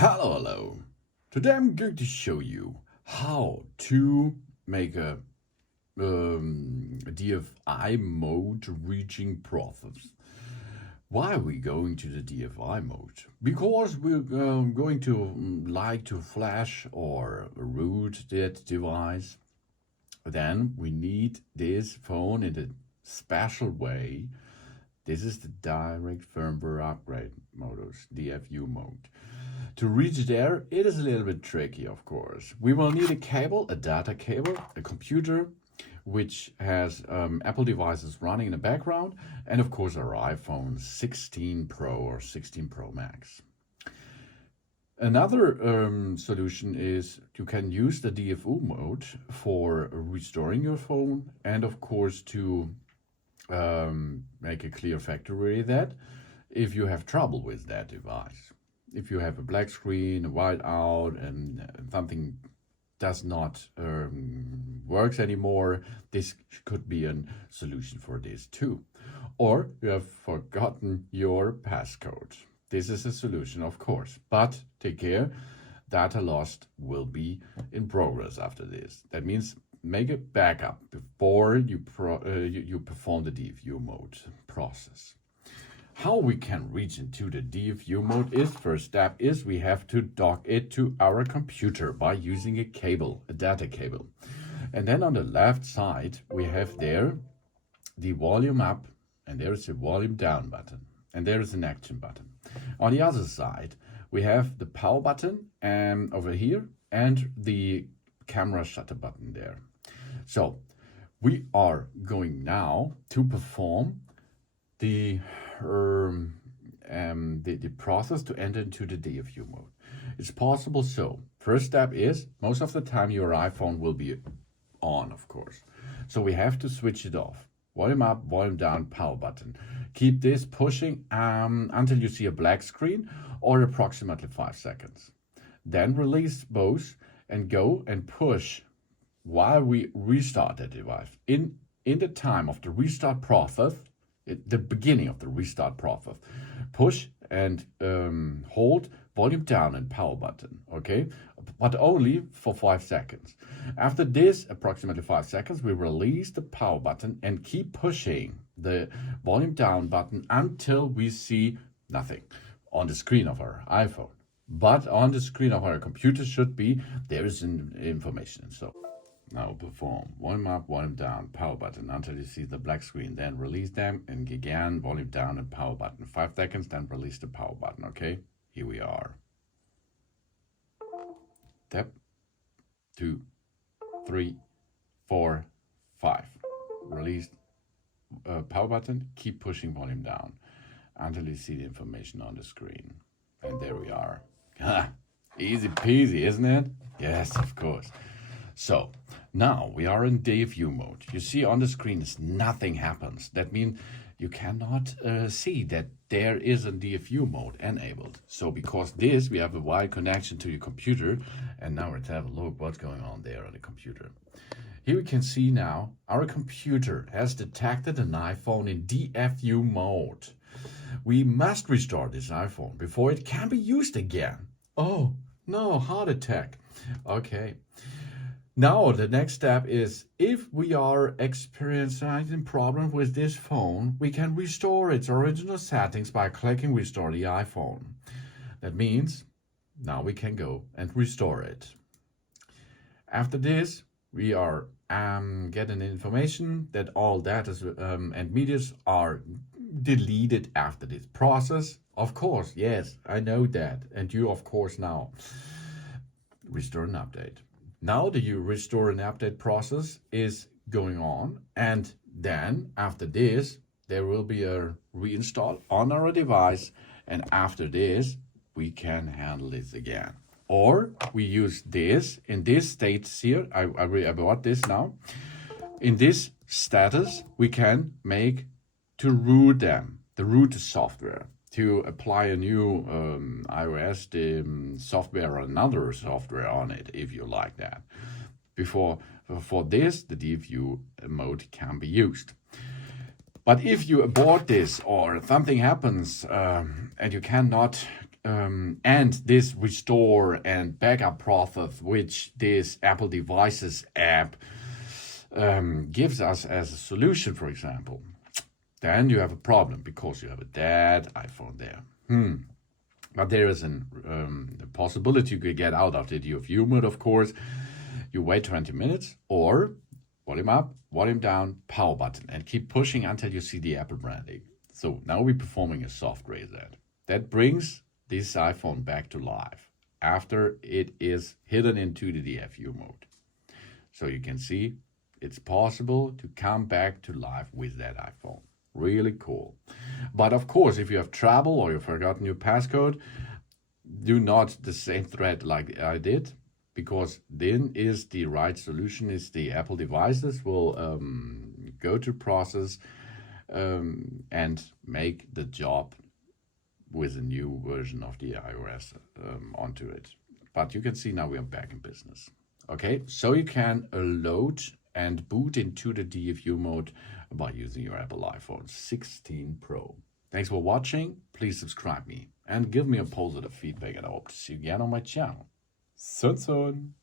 Hello. Today I'm going to show you how to make a DFI mode reaching process. Why are we going to the DFI mode? Because we're going to like to flash or root that device. Then we need this phone in a special way. This is the direct firmware upgrade modus, DFU mode. To reach there, it is a little bit tricky, of course. We will need a cable, a data cable, a computer, which has Apple devices running in the background, and of course our iPhone 16 Pro or 16 Pro Max. Another solution is you can use the DFU mode for restoring your phone, and of course to make a clear factory that if you have trouble with that device. If you have a black screen, a white out, and something does not works anymore, this could be a solution for this too. Or you have forgotten your passcode. This is a solution, of course, but take care, data lost will be in progress after this. That means make a backup before you perform the DFU mode process. How we can reach into the DFU mode is, first step is we have to dock it to our computer by using a cable, a data cable. And then on the left side, we have there the volume up, and there is a volume down button, and there is an action button. On the other side, we have the power button over here and the camera shutter button there. So we are going now to perform the process to enter into the DFU mode. It's possible so. First step is, most of the time your iPhone will be on, of course. So we have to switch it off. Volume up, volume down, power button. Keep this pushing until you see a black screen or approximately 5 seconds. Then release both and go and push while we restart the device. In the time of the restart process, the beginning of the restart process, push and hold volume down and power button, okay? But only for 5 seconds. After this, approximately 5 seconds, we release the power button and keep pushing the volume down button until we see nothing on the screen of our iPhone. But on the screen of our computer should be, there is information. So now perform volume up, volume down, power button until you see the black screen. Then release them and again volume down and power button. 5 seconds, then release the power button. Okay, here we are. Step 2, 3, 4, 5. Release power button. Keep pushing volume down until you see the information on the screen. And there we are. Easy peasy, isn't it? Yes, of course. So now we are in DFU mode. You see on the screen nothing happens. That means you cannot see that there is a DFU mode enabled. So because this, we have a wide connection to your computer. And now let's have a look what's going on there on the computer. Here we can see now our computer has detected an iPhone in DFU mode. We must restore this iPhone before it can be used again. Oh, no, heart attack. Okay. Now, the next step is, if we are experiencing problems with this phone, we can restore its original settings by clicking Restore the iPhone. That means, now we can go and restore it. After this, we are getting information that all data and medias are deleted after this process. Of course, yes, I know that. And you, of course, now. Restore and update. Now the restore and update process is going on, and then after this there will be a reinstall on our device, and after this we can handle this again. Or we use this in this state here. I bought this now. In this status we can make to root them, the root software, to apply a new iOS software or another software on it, if you like that. For this, the DFU mode can be used. But if you abort this or something happens and you cannot and this restore and backup process, which this Apple Devices app gives us as a solution, for example, then you have a problem because you have a dead iPhone there. But there is a possibility you could get out of the DFU mode, of course. You wait 20 minutes or volume up, volume down, power button, and keep pushing until you see the Apple branding. So now we're performing a soft reset. That brings this iPhone back to life after it is hidden into the DFU mode. So you can see it's possible to come back to life with that iPhone. Really cool. But of course, if you have trouble or you've forgotten your passcode, do not the same thread like I did, because then is the right solution is the Apple Devices will go to process and make the job with a new version of the iOS onto it. But you can see now we are back in business. Okay, so you can load and boot into the DFU mode by using your Apple iPhone 16 Pro. Thanks for watching. Please subscribe me and give me a positive feedback, and I hope to see you again on my channel. Soon.